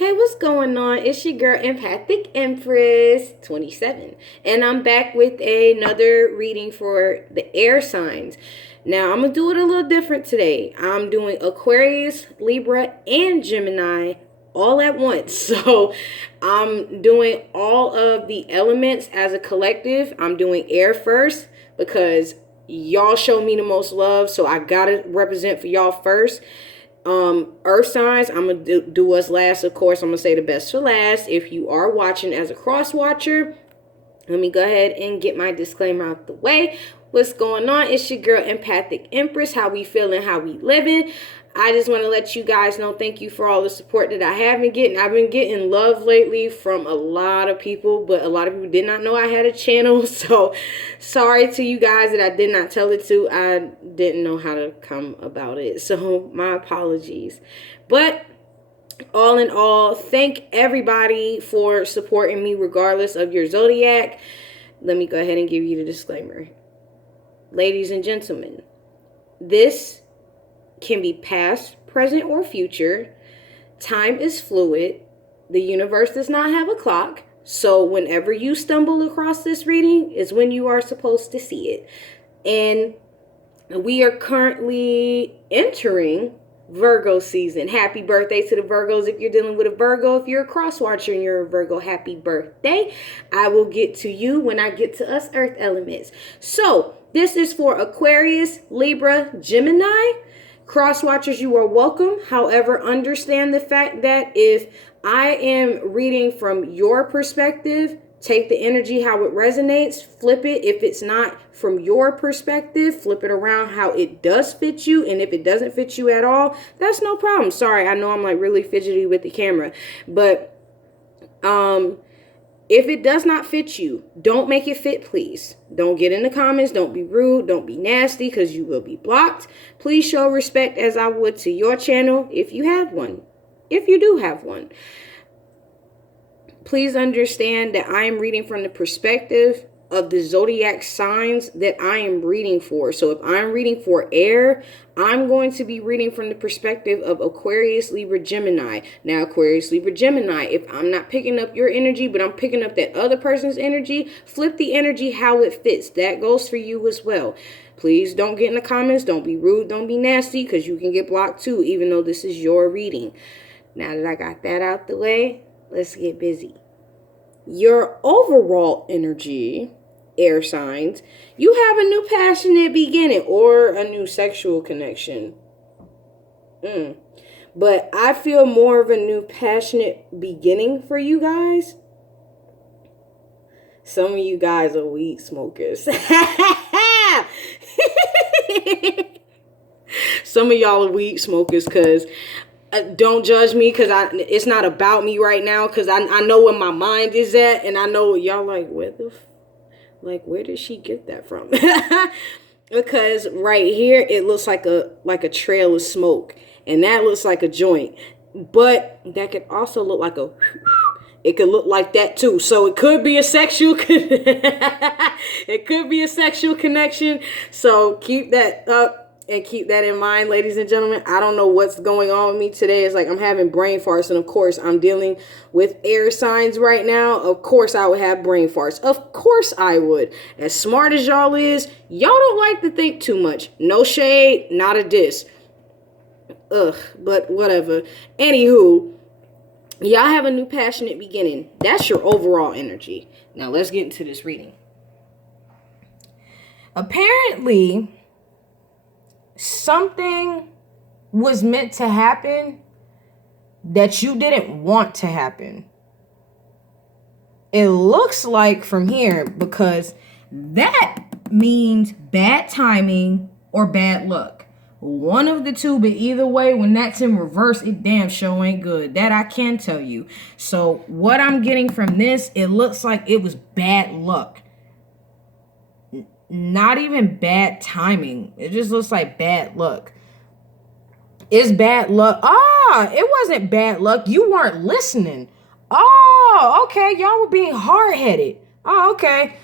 Hey, what's going on? It's your girl, Empathic Empress 27, and I'm back with another reading for the air signs. Now, I'm going to do it a little different today. I'm doing Aquarius, Libra, and Gemini all at once. So, I'm doing all of the elements as a collective. I'm doing air first because y'all show me the most love, so I got to represent for y'all first. Earth signs, I'm gonna do us last. Of course, I'm gonna say the best for last. If you are watching as a cross watcher, let me go ahead and get my disclaimer out the way. What's going on? It's your girl, Empathic Empress. How we feeling? How we living? I just want to let you guys know, thank you for all the support that I have been getting. I've been getting love lately from a lot of people, but a lot of people did not know I had a channel. So sorry to you guys that I did not tell it to. I didn't know how to come about it. So my apologies. But all in all, thank everybody for supporting me regardless of your zodiac. Let me go ahead and give you the disclaimer. Ladies and gentlemen, this can be past, present, or future. Time is fluid. The universe does not have a clock. So whenever you stumble across this reading is when you are supposed to see it. And we are currently entering Virgo season. Happy birthday to the Virgos if you're dealing with a Virgo. If you're a cross watcher and you're a Virgo, happy birthday. I will get to you when I get to us earth elements. So this is for Aquarius, Libra, Gemini. Cross watchers, you are welcome. However, understand the fact that if I am reading from your perspective, take the energy how it resonates, flip it. If it's not from your perspective, flip it around how it does fit you. And if it doesn't fit you at all, that's no problem. Sorry, I know I'm like really fidgety with the camera, but if it does not fit you, don't make it fit, please. Don't get in the comments. Don't be rude. Don't be nasty because you will be blocked. Please show respect as I would to your channel if you have one. If you do have one. Please understand that I am reading from the perspective of the zodiac signs that I am reading for. So if I'm reading for air, I'm going to be reading from the perspective of Aquarius, Libra, Gemini. Now, Aquarius, Libra, Gemini, if I'm not picking up your energy, but I'm picking up that other person's energy, flip the energy how it fits. That goes for you as well. Please don't get in the comments. Don't be rude. Don't be nasty because you can get blocked too, even though this is your reading. Now that I got that out the way, let's get busy. Your overall energy, air signs, you have a new passionate beginning or a new sexual connection. But I feel more of a new passionate beginning for you guys. Some of you guys are weed smokers. Some of y'all are weed smokers because don't judge me because it's not about me right now because I know where my mind is at and I know y'all like, where did she get that from? Because right here it looks like a trail of smoke and that looks like a joint, but that could also look like it could look like that too. So it could be a sexual it could be a sexual connection. So keep that up. And keep that in mind, ladies and gentlemen. I don't know what's going on with me today. It's like I'm having brain farts. And of course, I'm dealing with air signs right now. Of course, I would have brain farts. Of course, I would. As smart as y'all is, y'all don't like to think too much. No shade, not a diss. But whatever. Anywho, y'all have a new passionate beginning. That's your overall energy. Now, let's get into this reading. Apparently, something was meant to happen that you didn't want to happen. It looks like from here because that means bad timing or bad luck. One of the two, but either way, when that's in reverse, it damn sure ain't good. That I can tell you. So what I'm getting from this, it looks like it was bad luck. Not even bad timing. It just looks like bad luck. It's bad luck. It wasn't bad luck. You weren't listening. Oh, okay. Y'all were being hard-headed. Oh, okay.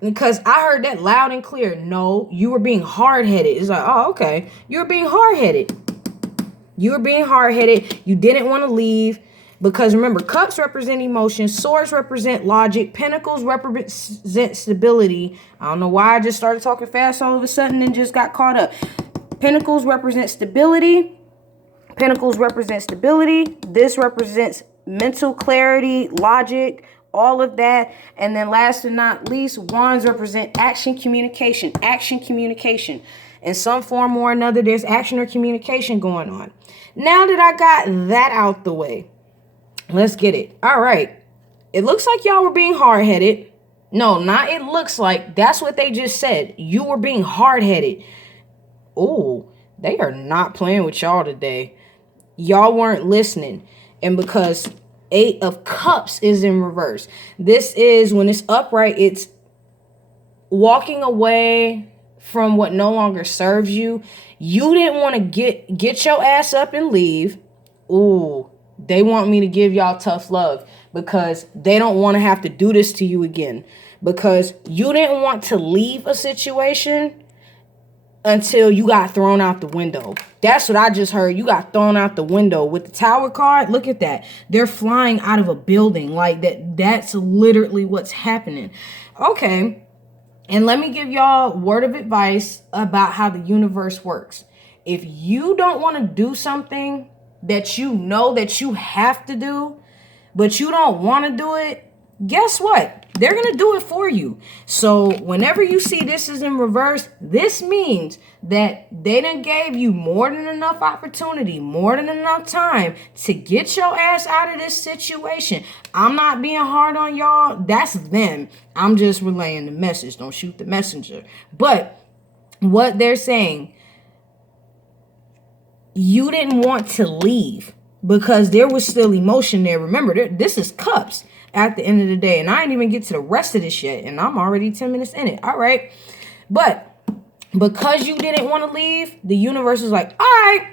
Because I heard that loud and clear. No, you were being hard-headed. It's like, oh, okay. You were being hard-headed. You were being hard-headed. You didn't want to leave. Because remember, cups represent emotion, swords represent logic, pentacles represent stability. I don't know why I just started talking fast all of a sudden and just got caught up. Pentacles represent stability. Pentacles represent stability. This represents mental clarity, logic, all of that. And then last and not least, wands represent action, communication, action, communication. In some form or another, there's action or communication going on. Now that I got that out the way, let's get it. All right. It looks like y'all were being hard-headed. No, not it looks like. That's what they just said. You were being hard-headed. Oh, they are not playing with y'all today. Y'all weren't listening. And because 8 of Cups is in reverse. This is, when it's upright, it's walking away from what no longer serves you. You didn't want to get your ass up and leave. Ooh, they want me to give y'all tough love because they don't want to have to do this to you again. Because you didn't want to leave a situation until you got thrown out the window. That's what I just heard. You got thrown out the window with the Tower card. Look at that. They're flying out of a building like that. That's literally what's happening. Okay. And let me give y'all word of advice about how the universe works. If you don't want to do something that you know that you have to do, but you don't want to do it, guess what? They're going to do it for you. So whenever you see this is in reverse, this means that they done gave you more than enough opportunity, more than enough time to get your ass out of this situation. I'm not being hard on y'all. That's them. I'm just relaying the message. Don't shoot the messenger. But what they're saying, you didn't want to leave because there was still emotion there. Remember, this is Cups at the end of the day. And I didn't even get to the rest of this yet. And I'm already 10 minutes in it. All right. But because you didn't want to leave, the universe is like, all right.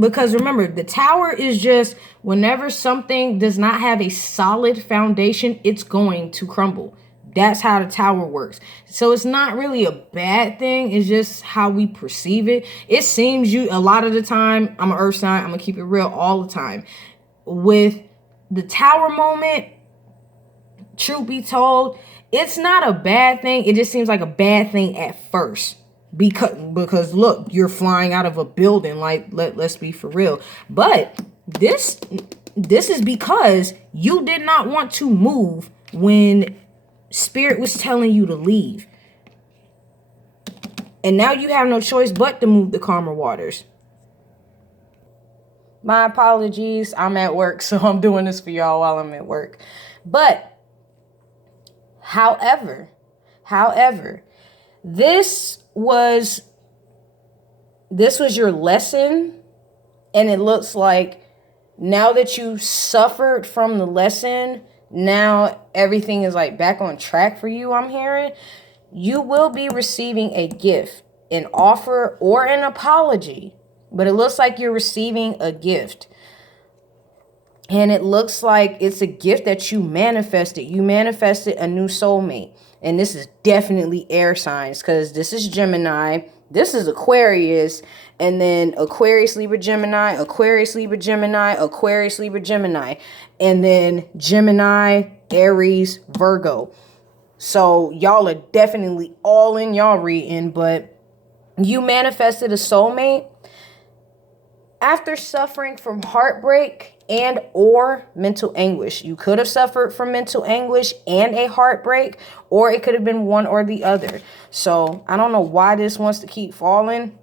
Because remember, the Tower is just whenever something does not have a solid foundation, it's going to crumble. That's how the Tower works. So it's not really a bad thing. It's just how we perceive it. It seems a lot of the time, I'm an earth sign. I'm going to keep it real all the time. With the Tower moment, truth be told, it's not a bad thing. It just seems like a bad thing at first. Because look, you're flying out of a building. Like, let's be for real. But this is because you did not want to move when Spirit was telling you to leave. And now you have no choice but to move the calmer waters. My apologies. I'm at work, so I'm doing this for y'all while I'm at work. But However, this was your lesson, and it looks like now that you suffered from the lesson, now everything is like back on track for you. I'm hearing you will be receiving a gift, an offer, or an apology, but it looks like you're receiving a gift. And it looks like it's a gift that you manifested. You manifested a new soulmate. And this is definitely air signs because this is Gemini. This is Aquarius. And then Aquarius, Libra, Gemini, Aquarius, Libra, Gemini, Aquarius, Libra, Gemini. And then Gemini, Aries, Virgo. So y'all are definitely all in y'all reading. But you manifested a soulmate after suffering from heartbreak and or mental anguish. You could have suffered from mental anguish and a heartbreak, or it could have been one or the other. So I don't know why this wants to keep falling.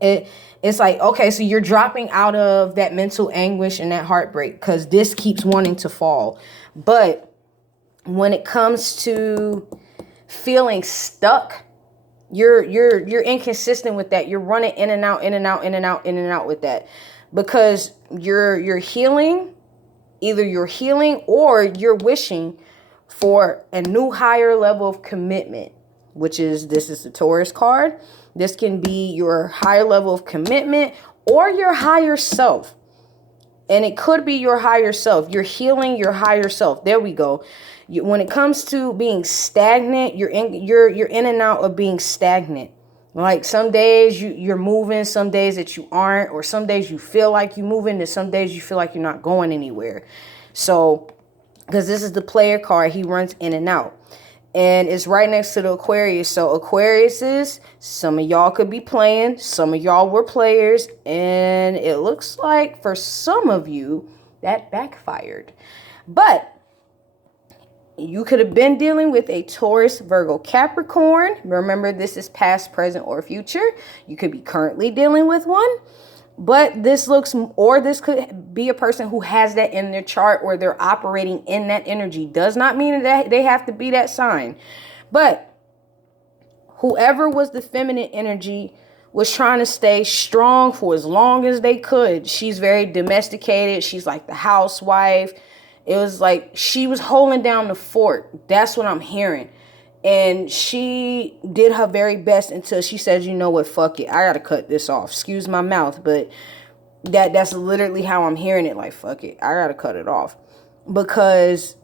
It's like, okay, so you're dropping out of that mental anguish and that heartbreak because this keeps wanting to fall. But when it comes to feeling stuck, you're inconsistent with that. You're running in and out, in and out, in and out, in and out with that. Because you're healing, either you're healing or you're wishing for a new higher level of commitment, which is, this is the Taurus card. This can be your higher level of commitment or your higher self. And it could be your higher self. You're healing your higher self. There we go. When it comes to being stagnant, you're in and out of being stagnant. Like some days you're moving, some days that you aren't, or some days you feel like you're moving, and some days you feel like you're not going anywhere. So, because this is the player card, he runs in and out. And it's right next to the Aquarius. So Aquarius some of y'all could be playing, some of y'all were players, and it looks like for some of you that backfired. But you could have been dealing with a Taurus, Virgo, Capricorn. Remember, this is past, present, or future. You could be currently dealing with one. But this could be a person who has that in their chart, or they're operating in that energy. Does not mean that they have to be that sign. But whoever was the feminine energy was trying to stay strong for as long as they could. She's very domesticated. She's like the housewife. It was like she was holding down the fort. That's what I'm hearing. And she did her very best until she said, you know what, fuck it. I got to cut this off. Excuse my mouth, but that's literally how I'm hearing it. Like, fuck it. I got to cut it off. Because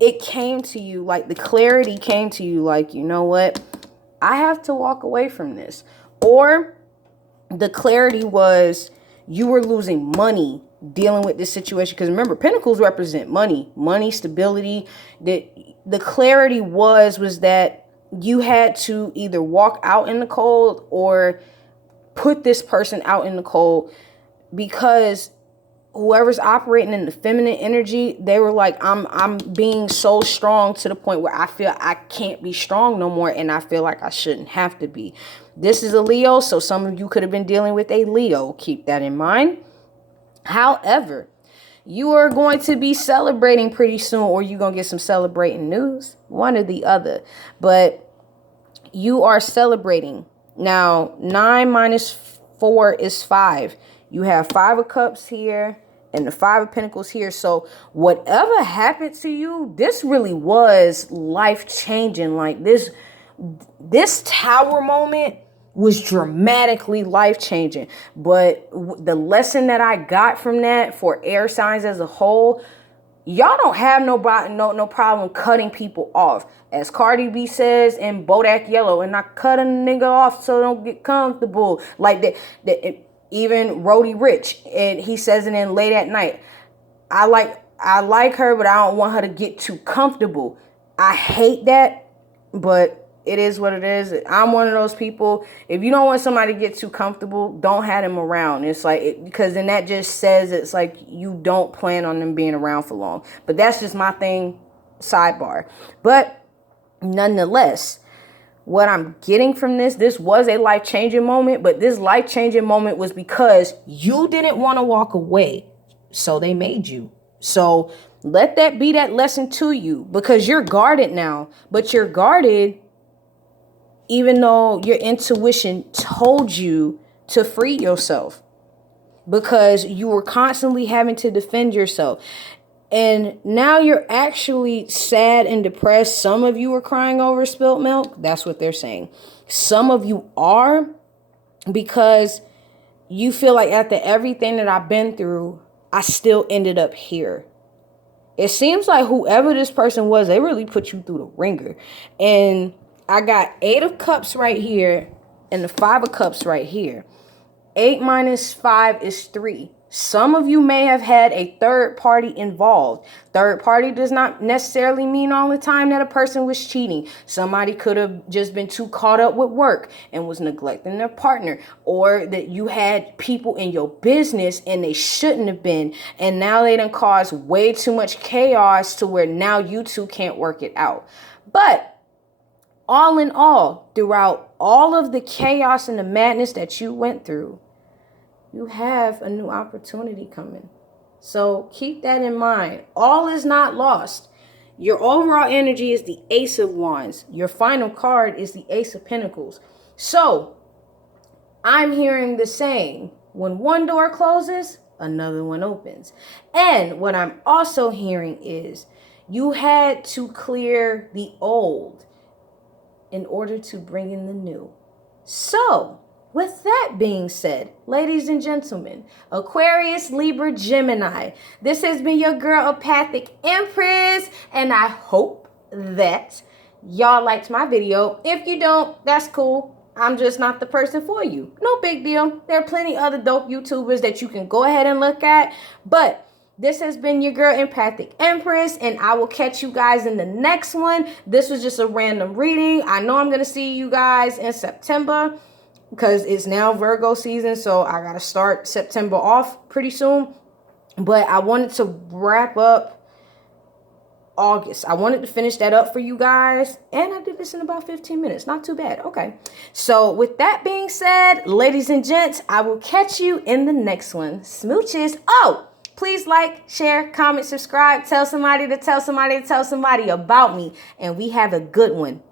it came to you, like the clarity came to you, like, you know what? I have to walk away from this. Or the clarity was you were losing money dealing with this situation. Because remember, Pentacles represent money, stability. The clarity was that you had to either walk out in the cold or put this person out in the cold, because whoever's operating in the feminine energy, they were like, I'm being so strong to the point where I feel I can't be strong no more, and I feel like I shouldn't have to be. This is a Leo, so some of you could have been dealing with a Leo. Keep that in mind. However, you are going to be celebrating pretty soon, or you're going to get some celebrating news, one or the other. But you are celebrating. Now, 9 minus 4 is 5. You have 5 of Cups here and the 5 of Pentacles here. So whatever happened to you, this really was life-changing. Like this Tower moment was dramatically life-changing. But the lesson that I got from that for air signs as a whole, y'all don't have no problem cutting people off. As Cardi B says in Bodak Yellow, and I cut a nigga off so don't get comfortable. Like that even Roddy Rich, and he says it in Late at Night. I like her, but I don't want her to get too comfortable. I hate that, but it is what it is. I'm one of those people. If you don't want somebody to get too comfortable, don't have them around. It's like, because then that just says it's like you don't plan on them being around for long. But that's just my thing, sidebar. But nonetheless, what I'm getting from this was a life-changing moment. But this life-changing moment was because you didn't want to walk away. So they made you. So let that be that lesson to you, because you're guarded now. But you're guarded even though your intuition told you to free yourself, because you were constantly having to defend yourself. And now you're actually sad and depressed. Some of you are crying over spilt milk. That's what they're saying. Some of you are, because you feel like after everything that I've been through, I still ended up here. It seems like whoever this person was, they really put you through the ringer. And I got 8 of Cups right here and the 5 of Cups right here. 8 minus 5 is 3. Some of you may have had a third party involved. Third party does not necessarily mean all the time that a person was cheating. Somebody could have just been too caught up with work and was neglecting their partner, or that you had people in your business and they shouldn't have been, and now they done caused way too much chaos to where now you two can't work it out. But all in all, throughout all of the chaos and the madness that you went through, you have a new opportunity coming. So keep that in mind. All is not lost. Your overall energy is the Ace of Wands. Your final card is the Ace of Pentacles. So I'm hearing the saying, when one door closes, another one opens. And what I'm also hearing is you had to clear the old in order to bring in the new. So with that being said, ladies and gentlemen, Aquarius, Libra, Gemini, this has been your girl, Apathic Empress, and I hope that y'all liked my video. If you don't, that's cool. I'm just not the person for you. No big deal. There are plenty other dope YouTubers that you can go ahead and look at. But this has been your girl, Empathic Empress, and I will catch you guys in the next one. This was just a random reading. I know I'm going to see you guys in September because it's now Virgo season, so I got to start September off pretty soon. But I wanted to wrap up August. I wanted to finish that up for you guys, and I did this in about 15 minutes. Not too bad. Okay. So with that being said, ladies and gents, I will catch you in the next one. Smooches. Oh, please like, share, comment, subscribe, tell somebody to tell somebody to tell somebody about me, and we have a good one.